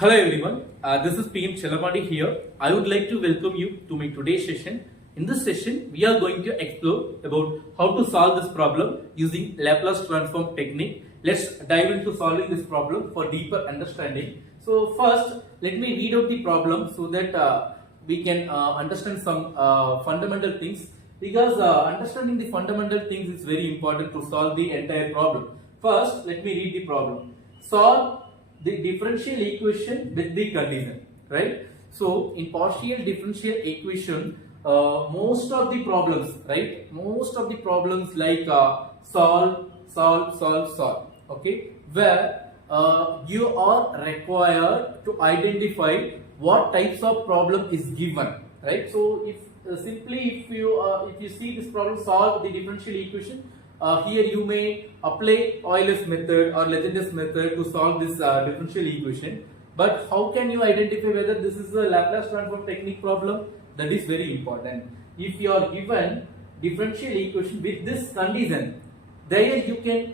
Hello everyone, this is PM Chelamadi here. I would like to welcome you to my today's session. In this session, we are going to explore about how to solve this problem using Laplace Transform technique. Let's dive into solving this problem for deeper understanding. So first, let me read out the problem so that we can understand some fundamental things, because understanding the fundamental things is very important to solve the entire problem. First, let me read the problem. Solve the differential equation with the condition, right? So in partial differential equation, most of the problems, right? Most of the problems like solve, okay, where you are required to identify what types of problem is given, right? So if if you see this problem, solve the differential equation. Here you may apply Euler's method or Legendre's method to solve this differential equation. But how can you identify whether this is a Laplace transform technique problem? That is very important. If you are given differential equation with this condition, there you can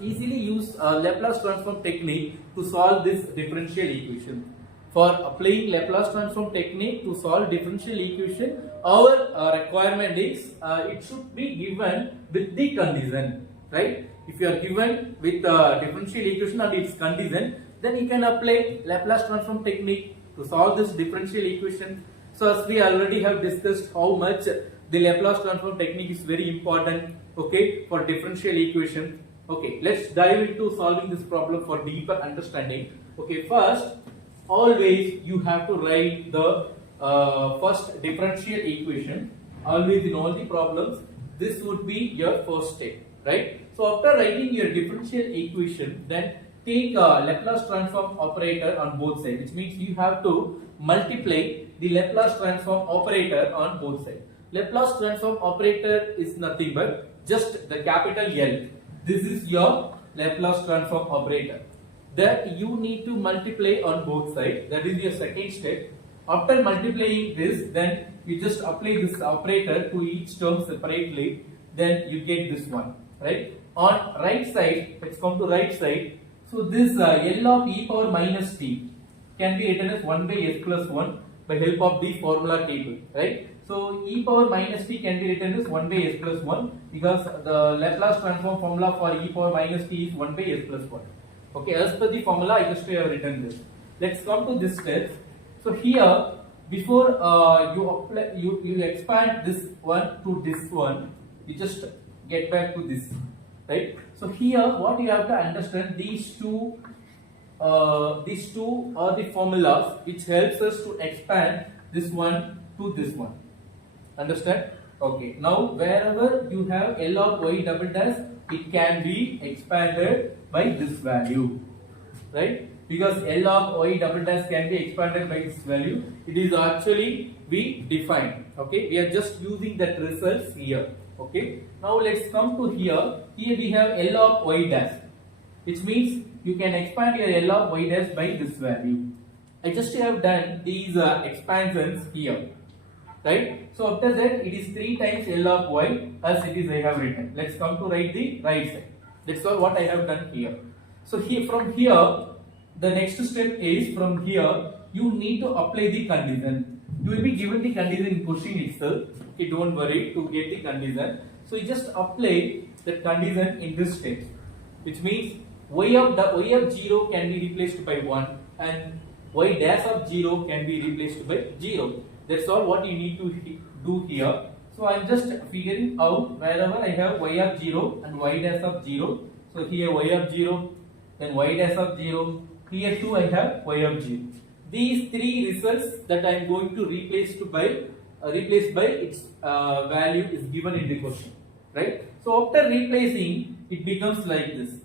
easily use Laplace transform technique to solve this differential equation. For applying Laplace transform technique to solve differential equation, our requirement is it should be given with the condition, right? If you are given with differential equation and its condition, then you can apply Laplace transform technique to solve this differential equation. So as we already have discussed how much the Laplace transform technique is very important, okay, for differential equation. Okay, let's dive into solving this problem for deeper understanding. Okay, first, always you have to write the first differential equation. Always in all the problems, this would be your first step, right? So after writing your differential equation, then take a Laplace transform operator on both sides, which means you have to multiply the Laplace transform operator on both sides. Laplace transform operator is nothing but just the capital L. This is your Laplace transform operator that you need to multiply on both sides. That is your second step. After multiplying this, then you just apply this operator to each term separately, then you get this one, right? On right side, let's come to right side. So this L of e power minus t can be written as 1 by s plus 1 by help of the formula table, right? So e power minus t can be written as 1 by s plus 1 because the Laplace transform formula for e power minus t is 1 by s plus 1. Okay, as per the formula, I just have written this. Let's come to this step. So here, before you expand this one to this one, you just get back to this, right? So here, what you have to understand, these two are the formulas which helps us to expand this one to this one. Understand? Okay. Now, wherever you have L of y double dash, it can be expanded by this value, right? Because L of y double dash can be expanded by this value. It is actually we defined. Okay, we are just using that results here. Okay. Now let's come to here. Here we have L of y dash, which means you can expand your L of y dash by this value. I just have done these expansions here, right? So after that, it is 3 times L of y as it is I have written. Let's come to write the right side. That's all what I have done here. So here, from here, the next step is from here, you need to apply the condition. You will be given the condition in question itself. Okay, don't worry to get the condition. So you just apply the condition in this step, which means y of 0 can be replaced by 1 and y dash of 0 can be replaced by 0. That's all what you need to do here. So I'm just figuring out wherever I have y of 0 and y dash of 0. So here y of 0, then y dash of 0. Here too I have y of 0. These three results that I am going to replace by its value is given in the question, right? So after replacing, it becomes like this,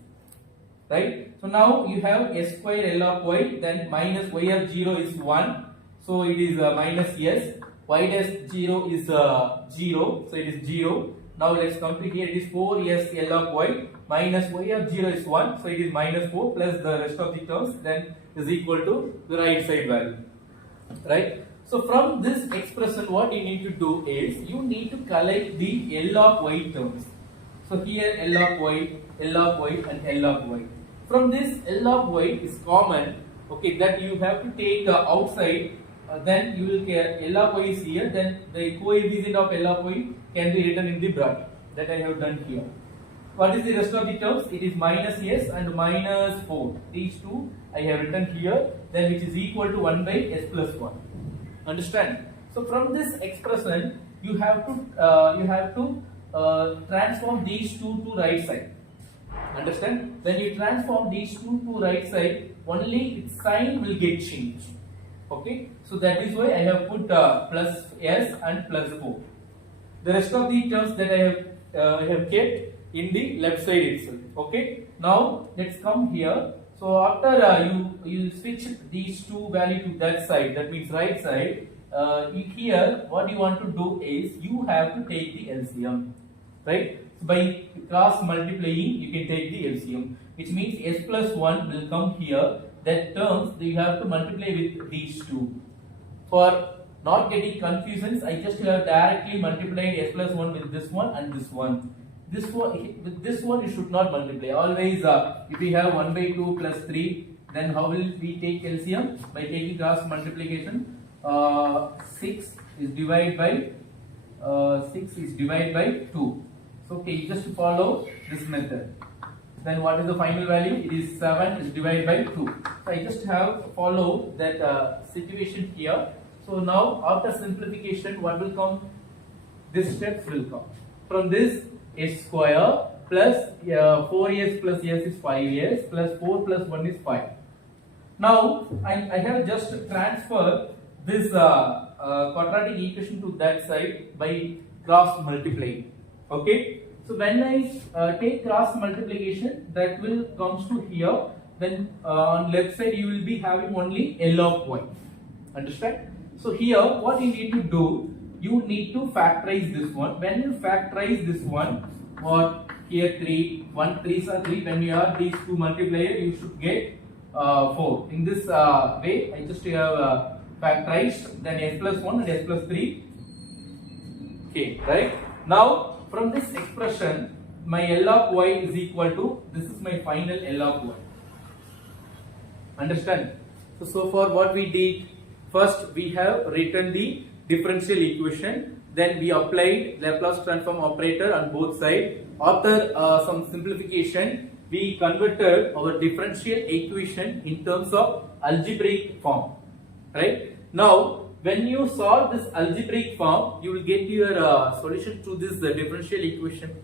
right? So now you have s square L of y, then minus y of 0 is 1, so it is minus s. Y dash 0 is 0, so it is 0. Now let's come to here, it is 4s L of y minus y of 0 is 1, so it is minus 4 plus the rest of the terms, then is equal to the right side value, right? So from this expression, what you need to do is, you need to collect the L of y terms. So here L of y and L of y. From this L of y is common, Okay, that you have to take outside, then you will get L of y is here, then the coefficient of L of y can be written in the bracket that I have done here. What is the rest of the terms? It is minus s and minus 4. These two I have written here, then which is equal to 1 by s plus 1. Understand? So from this expression, you have to transform these two to right side. Understand? When you transform these two to right side, only its sign will get changed. Okay? So that is why I have put plus s and plus 4. The rest of the terms that I have kept in the left side itself. Okay? Now let's come here. So after you switch these two value to that side, that means right side. Here what you want to do is you have to take the LCM, right? So by cross multiplying you can take the LCM, which means s plus 1 will come here. That terms you have to multiply with these two. For not getting confusions, I just have directly multiplied s plus 1 with this one and this one. With this one you should not multiply. Always if we have 1 by 2 plus 3, then how will we take LCM? By taking cross multiplication. 6 is divided by 2. So okay, you just follow this method. Then what is the final value? It is 7 is divided by 2. So I just have follow that situation here. So now after simplification, what will come? This steps will come. From this, s square plus 4s plus s is 5s plus 4 plus 1 is 5. Now I have just transferred this quadratic equation to that side by cross multiplying. Okay, so when I take cross multiplication, that will comes to here. Then on left side you will be having only L of y. Understand? So here what you need to do, you need to factorize this one. When you factorize this one, what here 3, 1 3s are 3. When you add these two multiplier, you should get 4. In this way, I just have factorized, then s plus 1 and s plus 3. Okay, right? Now from this expression, my L of y is equal to, this is my final L of y. Understand? So far what we did, first we have written the differential equation, then we applied Laplace transform operator on both sides. After some simplification, we converted our differential equation in terms of algebraic form. Right? Now, when you solve this algebraic form, you will get your solution to this differential equation.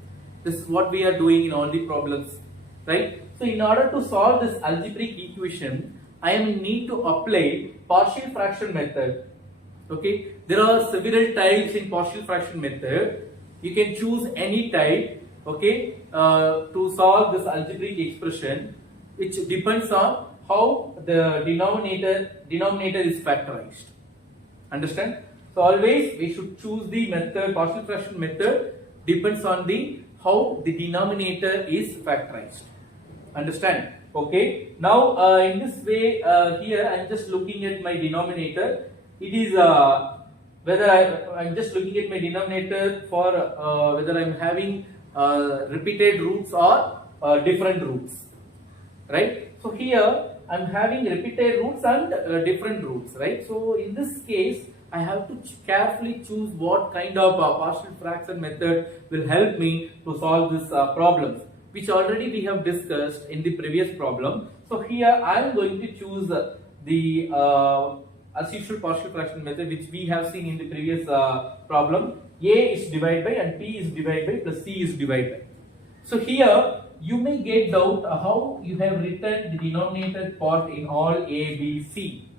This is what we are doing in all the problems. Right? So, in order to solve this algebraic equation, I am need to apply partial fraction method. Okay, there are several types in partial fraction method. You can choose any type. Okay, to solve this algebraic expression, which depends on how the denominator is factorized. Understand? So always we should choose the method, partial fraction method depends on the how the denominator is factorized. Understand? Okay. Now in this way, here I am just looking at my denominator. It is whether I'm just looking at my denominator for whether I'm having repeated roots or different roots, right? So here I'm having repeated roots and different roots, right? So in this case, I have to carefully choose what kind of partial fraction method will help me to solve this problems, which already we have discussed in the previous problem. So here I am going to choose the as usual partial fraction method, which we have seen in the previous problem. A is divided by and P is divided by plus C is divided by. So here you may get doubt how you have written the denominator part in all A, B, C,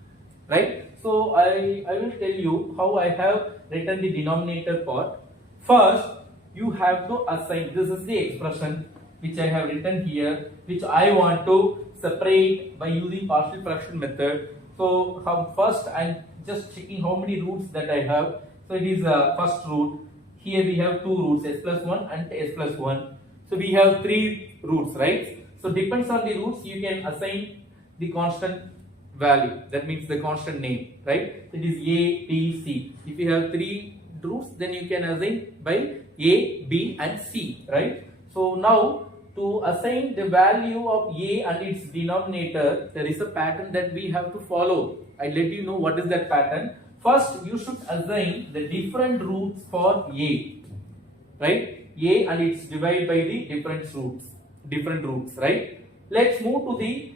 right? So I will tell you how I have written the denominator part. First, you have to assign, this is the expression which I have written here, which I want to separate by using partial fraction method. So first I'm just checking how many roots that I have. So it is first root. Here we have two roots, s plus 1 and s plus 1. So we have three roots, right? So depends on the roots, you can assign the constant value. That means the constant name, right? It is A, B, C. If you have three roots, then you can assign by A, B and C, right? So now to assign the value of a and its denominator, there is a pattern that we have to follow. I'll let you know what is that pattern. First, you should assign the different roots for a, right? A and it's divided by the different roots, right? Let's move to the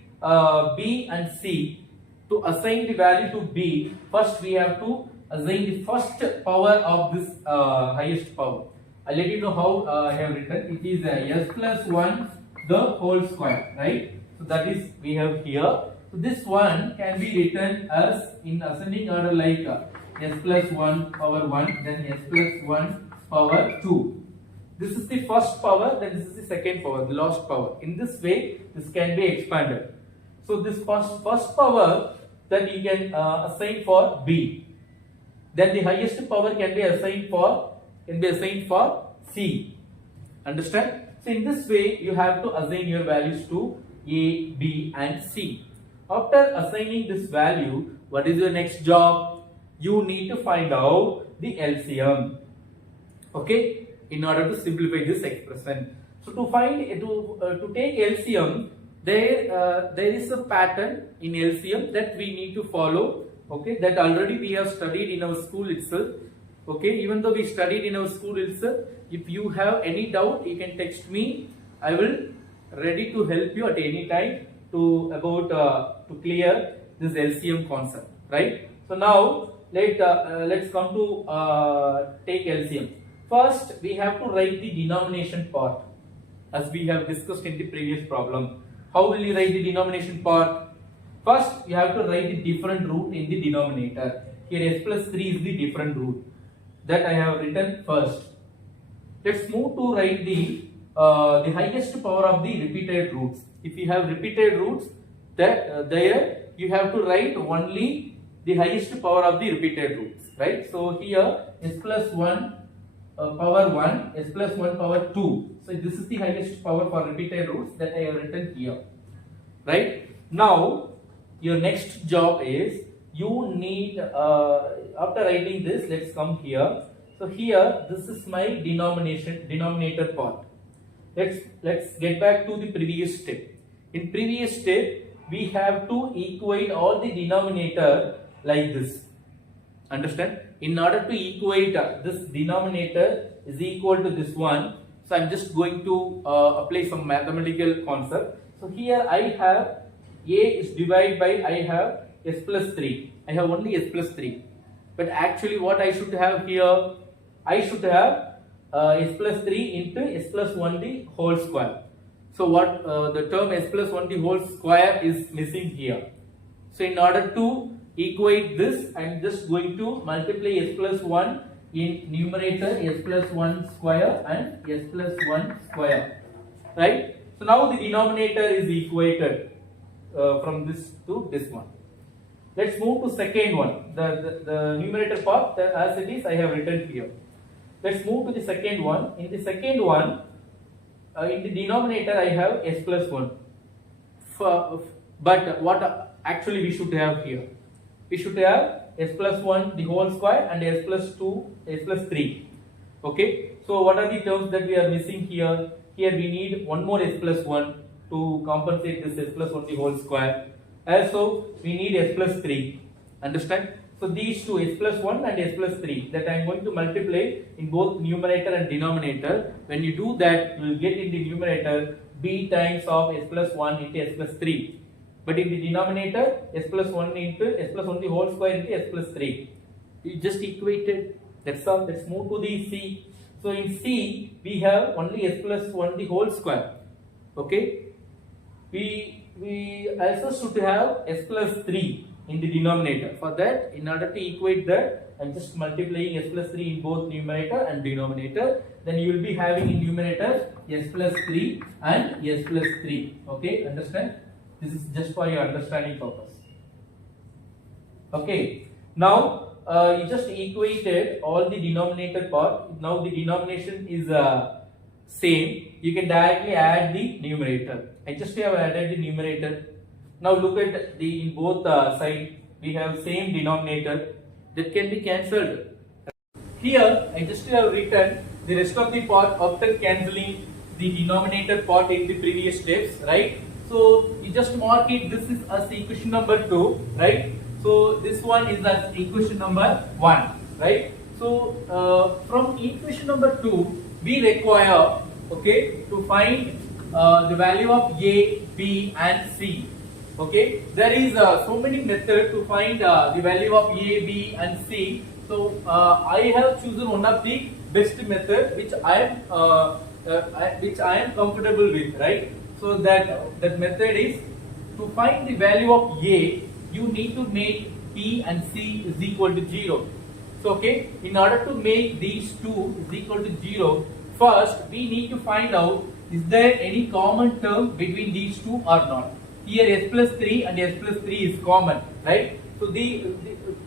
b and c. To assign the value to b, first we have to assign the first power of this highest power. I'll let you know how I have written. It is s plus 1 the whole square, right? So that is we have here. So this one can be written as in ascending order like s plus 1 power 1, then s plus 1 power 2. This is the first power, then this is the second power, the last power. In this way, this can be expanded. So this first power that you can assign for b. Then the highest power can be assigned for c. Understand? So in this way, you have to assign your values to a, b, and c. After assigning this value, what is your next job? You need to find out the LCM. Okay, in order to simplify this expression. So to take LCM, there is a pattern in LCM that we need to follow. Okay, that already we have studied in our school itself. Okay, even though we studied in our school itself, if you have any doubt, you can text me. I will ready to help you at any time to clear this LCM concept, right? So now let's come to take LCM. First, we have to write the denomination part, as we have discussed in the previous problem. How will you write the denomination part? First, you have to write the different root in the denominator. Here s plus 3 is the different root that I have written first. Let's move to write the highest power of the repeated roots. If you have repeated roots, there you have to write only the highest power of the repeated roots, right? So here s plus 1 power 1, s plus 1 power 2. So this is the highest power for repeated roots that I have written here, right? Now your next job is you need after writing this, let's come here. So here this is my denominator part. Let's get back to the previous step. In previous step, we have to equate all the denominator like this. Understand? In order to equate this denominator is equal to this one, so I'm just going to apply some mathematical concept. So here I have a is divided by I have s plus 3. I have only s plus 3. But actually what I should have here, I should have s plus 3 into s plus 1 the whole square. So what the term s plus 1 the whole square is missing here. So in order to equate this, I am just going to multiply s plus 1 in numerator, s plus 1 square and s plus 1 square, right? So now the denominator is equated from this to this one. Let's move to second one. The numerator part as it is I have written here. Let's move to the second one. In the second one, in the denominator I have s plus 1. But what actually we should have here? We should have s plus 1 the whole square and s plus 2, s plus 3. Okay. So what are the terms that we are missing here? Here we need one more s plus 1 to compensate this s plus 1 the whole square. Also we need s plus 3. Understand? So these two, s plus 1 and s plus 3, that I am going to multiply in both numerator and denominator. When you do that, you will get in the numerator b times of s plus 1 into s plus 3. But in the denominator, s plus 1 into s plus 1 the whole square into s plus 3. You just equated. That's all. Let's move to the c. So in c, we have only s plus 1 the whole square. Okay. We also should have s plus 3 in the denominator. For that, in order to equate that, I am just multiplying s plus 3 in both numerator and denominator. Then you will be having in numerator s plus 3 and s plus 3. Okay, understand? This is just for your understanding purpose. Okay, now you just equated all the denominator part. Now the denomination is same. You can directly add the numerator. I just have added the numerator. Now look at the in both sides we have same denominator that can be cancelled. Here I just have written the rest of the part after cancelling the denominator part in the previous steps, right? So you just mark it, this is as equation number 2, right? So this one is as equation number 1, right? So from equation number 2, we require, okay, to find the value of A, B and C. Okay, there is so many methods to find the value of A, B and C. So I have chosen one of the best method which I am comfortable with, right? So that method is to find the value of A, you need to make B and C is equal to 0. So okay, in order to make these two is equal to 0, first we need to find out, is there any common term between these two or not? Here s plus 3 and s plus 3 is common, right? So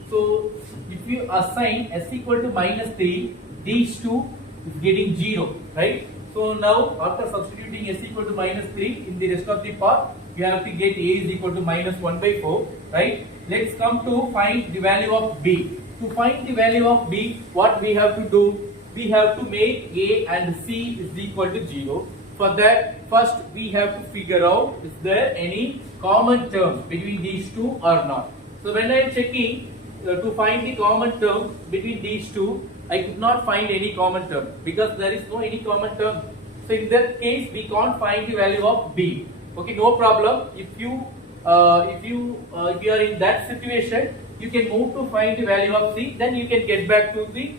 so if you assign s equal to minus 3, these two is getting 0, right? So now after substituting s equal to minus 3 in the rest of the part, you have to get a is equal to minus 1 by 4, right? Let's come to find the value of b. To find the value of b, what we have to do? We have to make a and c is equal to 0. For that, first we have to figure out, is there any common term between these two or not. So when I am checking to find the common term between these two, I could not find any common term because there is no any common term. So in that case, we can't find the value of b. Okay, no problem. If you are in that situation, you can move to find the value of c. Then you can get back to the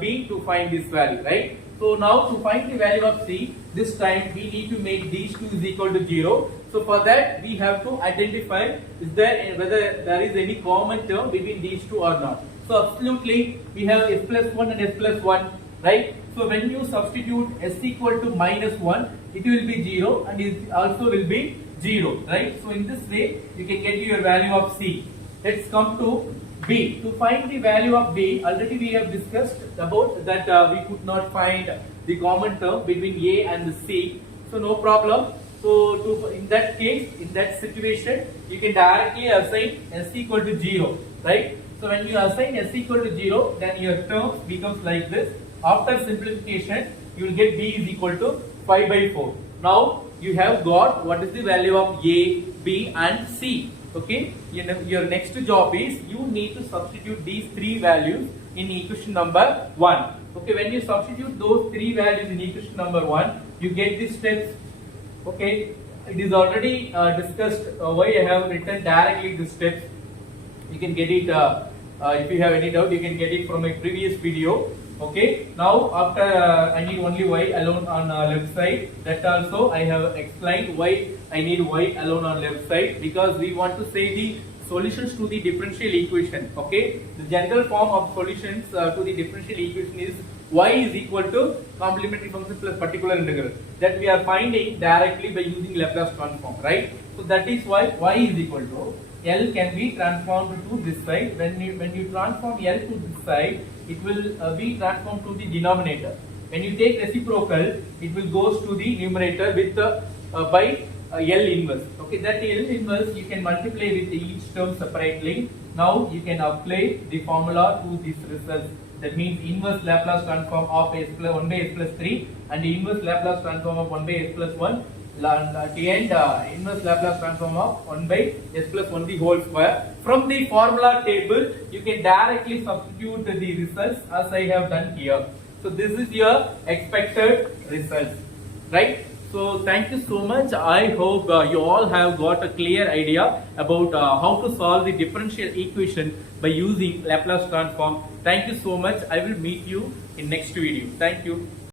b to find this value, right? So now to find the value of c, this time we need to make these two is equal to 0. So for that we have to identify whether there is any common term between these two or not. So absolutely we have s plus 1 and s plus 1, right? So when you substitute s equal to minus 1, it will be 0 and it also will be 0, right? So in this way you can get your value of c. Let's come to b. To find the value of b, already we have discussed about that we could not find the common term between a and c. So no problem. So in that case, in that situation, you can directly assign s equal to 0, right? So when you assign s equal to 0, then your term becomes like this. After simplification, you will get b is equal to 5 by 4. Now you have got what is the value of a, b and c. Okay, your next job is you need to substitute these three values in equation number 1. Okay, when you substitute those three values in equation number 1, you get these steps. Okay, it is already discussed why I have written directly the steps. You can get it if you have any doubt, you can get it from a previous video. Okay, now after I need only y alone on left side. That also I have explained why I need y alone on left side, because we want to say the solutions to the differential equation. Okay, the general form of solutions to the differential equation is y is equal to complementary function plus particular integral, that we are finding directly by using Laplace transform, right? So that is why y is equal to L can be transformed to this side. When you transform L to this side, it will be transformed to the denominator. When you take reciprocal, it will goes to the numerator with by L inverse. Okay, that L inverse you can multiply with each term separately. Now you can apply the formula to this result. That means inverse Laplace transform of s plus 1 by s plus 3 and the inverse Laplace transform of 1 by s plus 1. At the end, inverse Laplace transform of 1 by s plus 1 the whole square. From the formula table, you can directly substitute the results as I have done here. So this is your expected results, right? So thank you so much. I hope you all have got a clear idea about how to solve the differential equation by using Laplace transform. Thank you so much. I will meet you in next video. Thank you.